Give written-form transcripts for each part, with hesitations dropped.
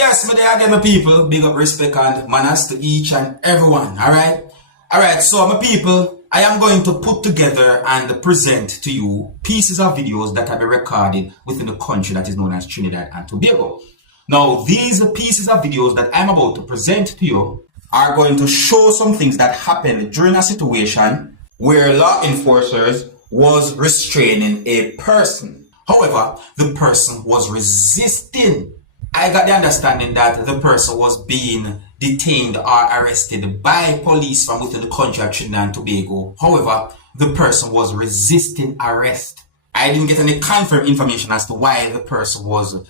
Yes, my dear again, my people, big up respect and manners to each and everyone, alright, so my people, I am going to put together and present to you pieces of videos that have been recorded within the country that is known as Trinidad and Tobago. Now, these pieces of videos that I'm about to present to you are going to show some things that happened during a situation where law enforcers was restraining a person. However, the person was resisting. I got the understanding that the person was being detained or arrested by police from within the country of Trinidad and Tobago. However, the person was resisting arrest. I didn't get any confirmed information as to why the person was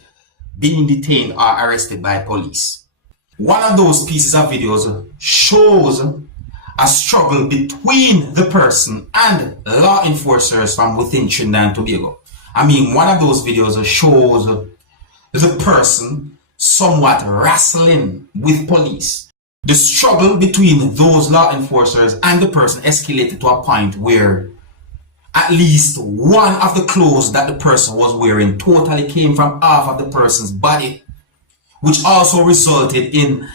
being detained or arrested by police. One of those pieces of videos shows a struggle between the person and law enforcers from within Trinidad and Tobago. I mean, one of those videos shows the person somewhat wrestling with police. The struggle between those law enforcers and the person escalated to a point where at least one of the clothes that the person was wearing totally came from off of the person's body, which also resulted in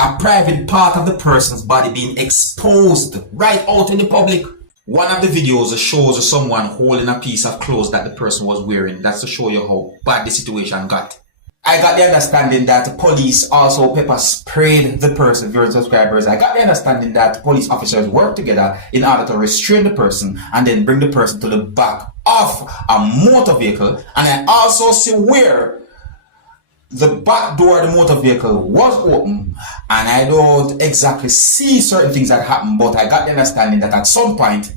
a private part of the person's body being exposed right out in the public. One of the videos shows someone holding a piece of clothes that the person was wearing. That's to show you how bad the situation got. I got the understanding that police also pepper sprayed the person, viewers and subscribers. I got the understanding that police officers work together in order to restrain the person and then bring the person to the back of a motor vehicle. And I also see where the back door of the motor vehicle was open, and I don't exactly see certain things that happened, but I got the understanding that at some point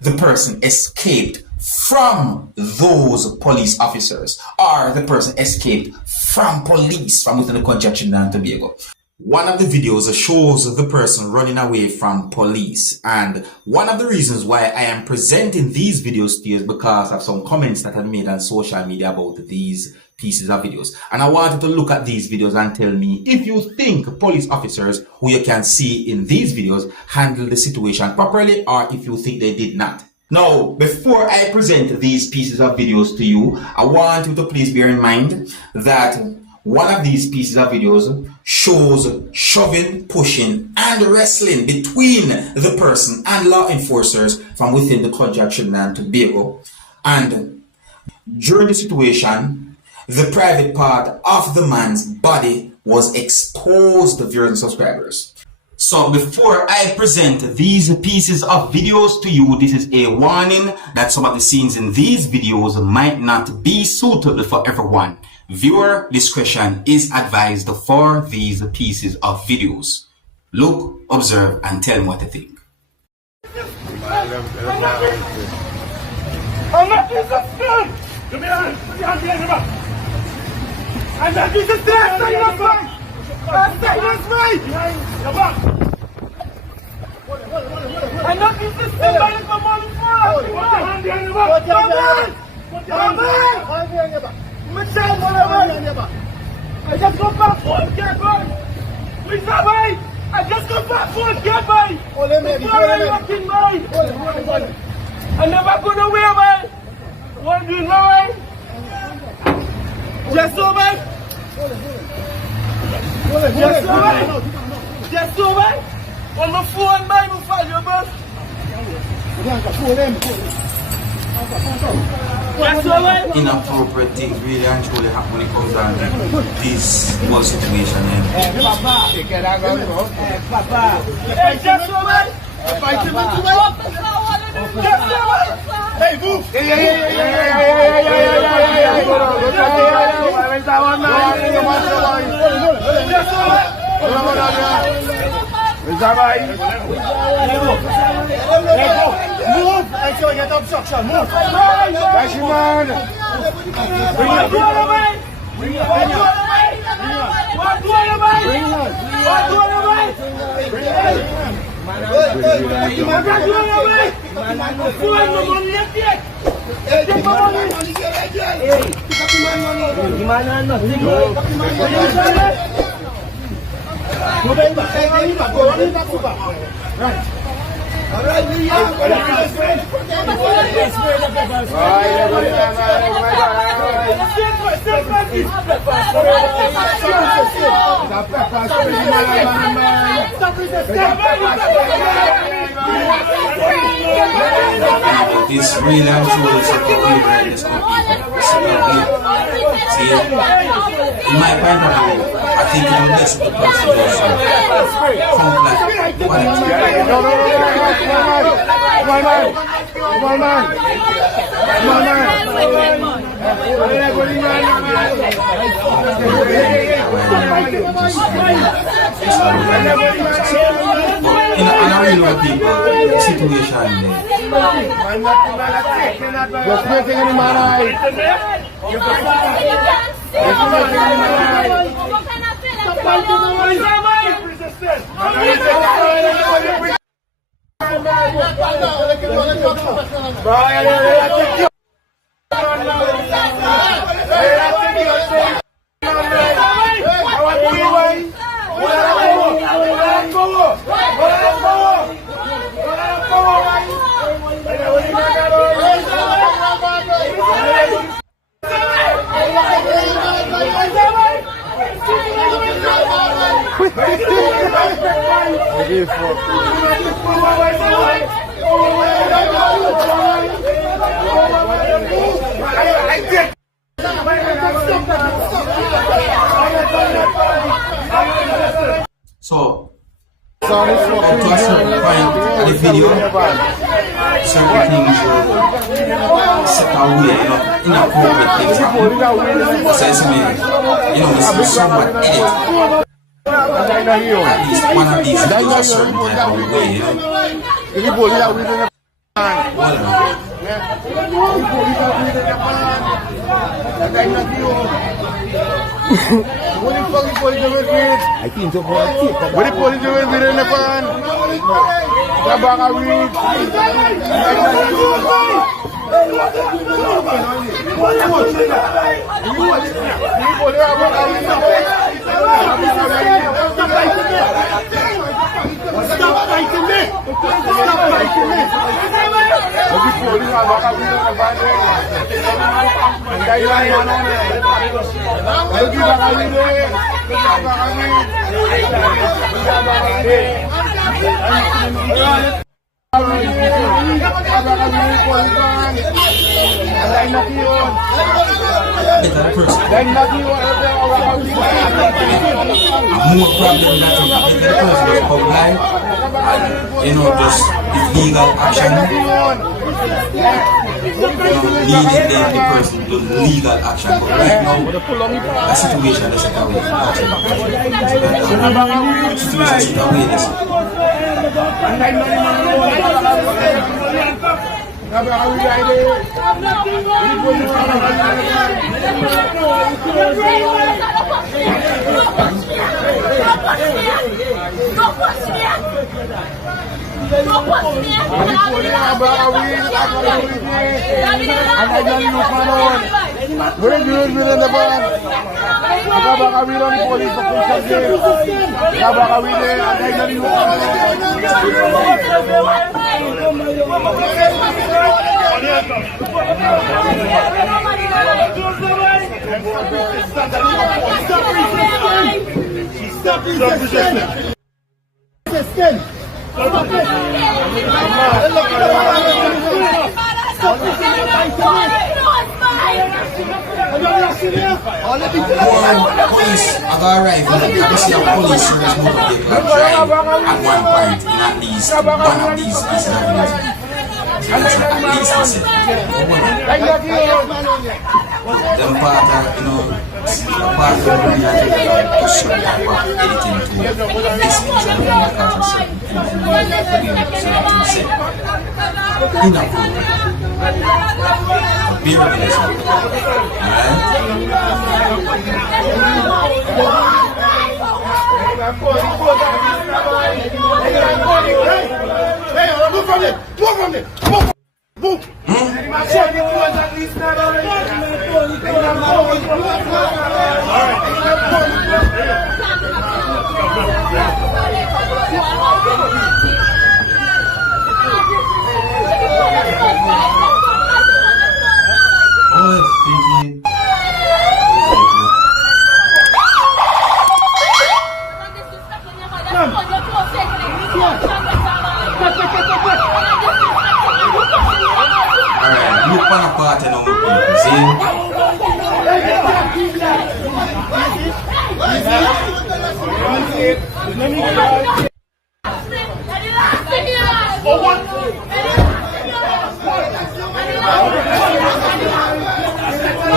the person escaped from those police officers, or the person escaped from police from within the country of Trinidad and Tobago. One of the videos shows the person running away from police, and one of the reasons why I am presenting these videos to you is because of some comments that I made on social media about these pieces of videos. And I wanted to look at these videos and tell me if you think police officers who you can see in these videos handled the situation properly, or if you think they did not. Now, before I present these pieces of videos to you, I want you to please bear in mind that one of these pieces of videos shows shoving, pushing, and wrestling between the person and law enforcers from within the country of Trinidad and Tobago. And during the situation, the private part of the man's body was exposed to viewers and subscribers. So before I present these pieces of videos to you, this is a warning that some of the scenes in these videos might not be suitable for everyone. Viewer discretion is advised for these pieces of videos. Look, observe, and tell me what you think. I'm not used to that. Stay with me. Stay with me. I'm not used to somebody for money for us. Put your hand behind your back. Come on. Michelle, whatever. I just got back for a get by. Please, boy. I just got back for a get by. I'm never going away, man. What do you know, man? Just so, man. Just so, man. Just so, man. On the phone, man, we find your bus. Just so, man. Inappropriate things really and truly happen when it comes down to this whole situation. Papa. Just so, man. Just so, man. Hey, move! Move! Until you get obstruction. Move! This real and true is a complete this See, in my point of view, I think it will less the person also come like in a real world people situation just waiting in my eye. So, to a certain point of the video, certain things set away, inappropriate things happen. So it's me, this is somewhat edit. At least one of these videos a certain type of way, I think so. What the police doing with the pan? The bag of weed. Stop fighting me! Stop fighting me! more problem that the person was comply and just with legal action leading them the person to legal action. But right now the situation is away. Situation is away. Stop resisting! Resisting! Police have arrived. I see a police service motor vehicle at one point in at least one of these pieces of evidence. At least I said, them part of, part of the to certain type of editing to this piece of be with this one. Hey, move from it! Move from it! Move! Move!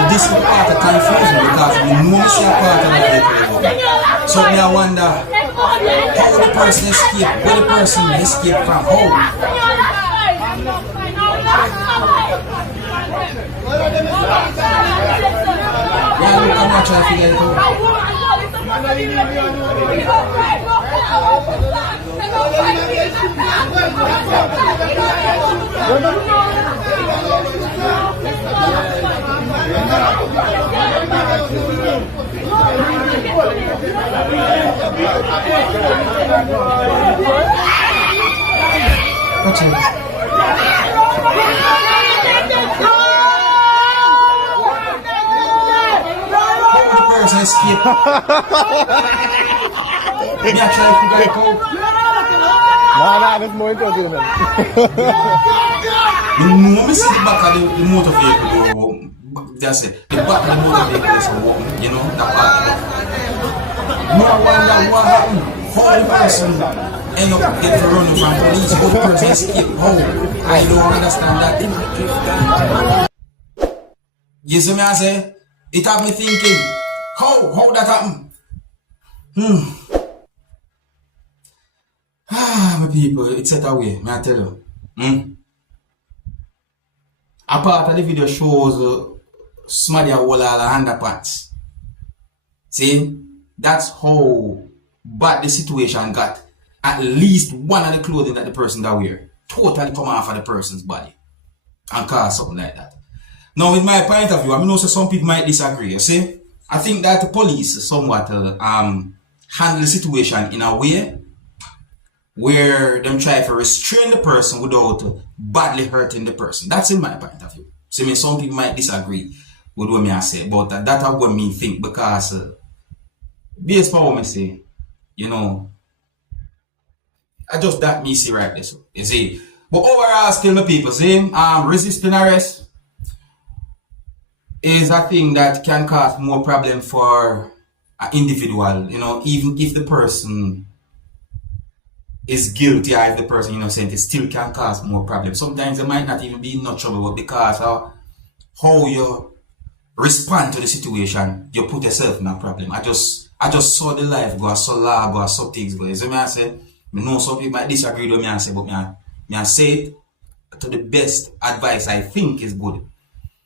This is part of confusion because we know it's a part of the people. So me I wonder how the person escaped, where the person escaped from, how. Yeah, look, I'm not trying to figure it out. Watch it. The person escaped. Me actually figure it out. Nah, there's more into it, man. The moment I see back at the motor vehicle, that's it. The back of the motor vehicle is open, you know, that part. No wonder what happened. How the person end up getting running from police, how the person escaped. How? I don't understand that. You see me I say? It had me thinking, how that happened? My people, it's set away, may I tell you. A part of the video shows Smaddy a whole lot of underpants. See? That's how bad the situation got. At least one of the clothing that the person that wear totally come off of the person's body and cause something like that. Now, with my point of view, I know some people might disagree. You see, I think that the police somewhat handle the situation in a way where them try to restrain the person without badly hurting the person. That's in my point of view. See, me, some people might disagree with what I say, but that's what me think because based on what I say, you know, I just that me see right this. You see, but overall, still my people, see, resisting arrest is a thing that can cause more problem for an individual, you know, even if the person is guilty or if the person innocent, it still can cause more problems. Sometimes it might not even be no trouble, but because of how you respond to the situation, you put yourself in a problem. I just saw the life go, I saw law go, I saw things go. So I say, I know some people might disagree with me and say, but I say it to the best advice I think is good.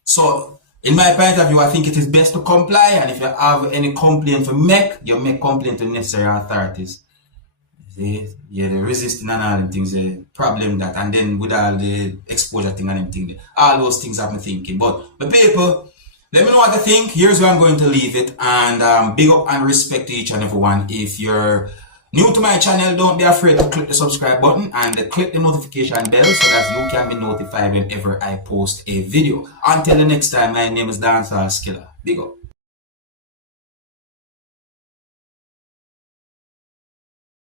So in my point of view, I think it is best to comply, and if you have any complaint to make, you make complaint to necessary authorities. The resisting and all them things, the problem that, and then with all the exposure thing and everything, all those things I've been thinking. But people, let me know what you think. Here's where I'm going to leave it, and big up and respect to each and everyone. If you're new to my channel, don't be afraid to click the subscribe button and click the notification bell so that you can be notified whenever I post a video. Until the next time, my name is Dancehall Skilla. Big up.